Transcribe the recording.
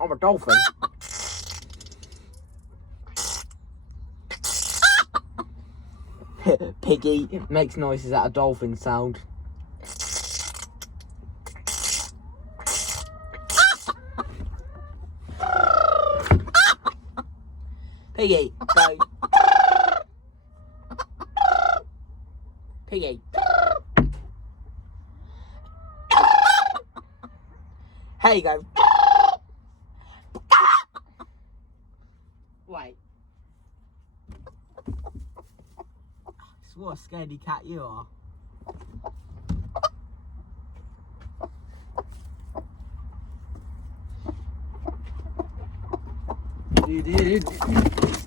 I'm a dolphin. Piggy makes noises at a dolphin sound. Piggy, go. Piggy. Here you go. Wait. What a scaredy cat you are. Dude.